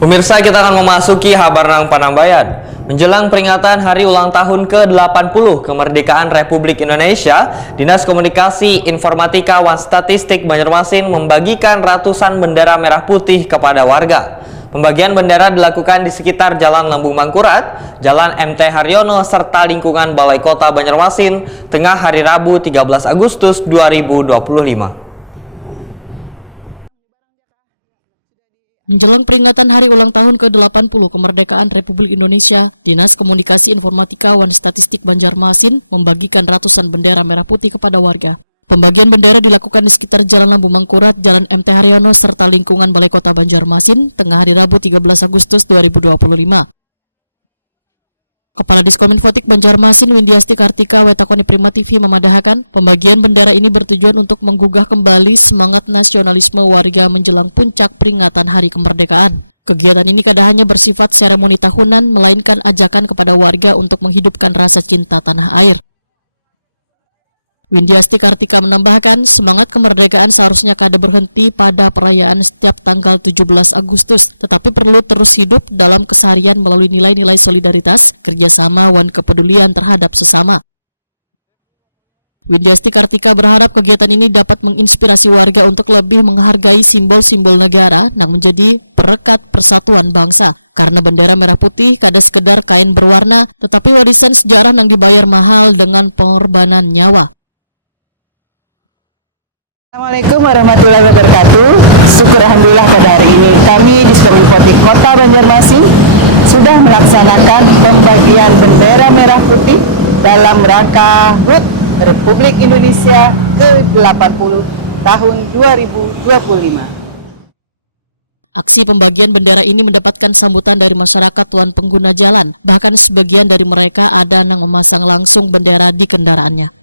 Pemirsa, kita akan memasuki Habarnang Panambayan. Menjelang peringatan Hari Ulang Tahun ke-80 Kemerdekaan Republik Indonesia, Dinas Komunikasi Informatika Wan Statistik Banjarmasin membagikan ratusan bendera merah putih kepada warga. Pembagian bendera dilakukan di sekitar Jalan Lambung Mangkurat, Jalan MT Haryono, serta lingkungan Balai Kota Banjarmasin, tengah hari Rabu 13 Agustus 2025. Menjelang peringatan Hari Ulang Tahun ke-80 Kemerdekaan Republik Indonesia, Dinas Komunikasi Informatika Wan Statistik Banjarmasin membagikan ratusan bendera merah putih kepada warga. Pembagian bendera dilakukan di sekitar Jalan Lambung Mangkurat, Jalan MT Haryono, serta lingkungan Balai Kota Banjarmasin, tengah hari Rabu 13 Agustus 2025. Kepala Diskominfotik Banjarmasin Windiasti Kartika Wetakoni Prima TV memadahkan pembagian bendera ini bertujuan untuk menggugah kembali semangat nasionalisme warga menjelang puncak peringatan Hari Kemerdekaan. Kegiatan ini kada hanya bersifat seremoni tahunan, melainkan ajakan kepada warga untuk menghidupkan rasa cinta tanah air. Windiasti Kartika menambahkan, semangat kemerdekaan seharusnya kada berhenti pada perayaan setiap tanggal 17 Agustus, tetapi perlu terus hidup dalam keseharian melalui nilai-nilai solidaritas, kerjasama, dan kepedulian terhadap sesama. Windiasti Kartika berharap kegiatan ini dapat menginspirasi warga untuk lebih menghargai simbol-simbol negara yang menjadi perekat persatuan bangsa. Karena bendera merah putih kada sekedar kain berwarna, tetapi warisan sejarah yang dibayar mahal dengan pengorbanan nyawa. Assalamualaikum warahmatullahi wabarakatuh. Syukur alhamdulillah pada hari ini kami Diskominfotik Kota Banjarmasin sudah melaksanakan pembagian bendera merah putih dalam rangka HUT Republik Indonesia ke-80 tahun 2025. Aksi pembagian bendera ini mendapatkan sambutan dari masyarakat tuan pengguna jalan. Bahkan sebagian dari mereka ada yang memasang langsung bendera di kendaraannya.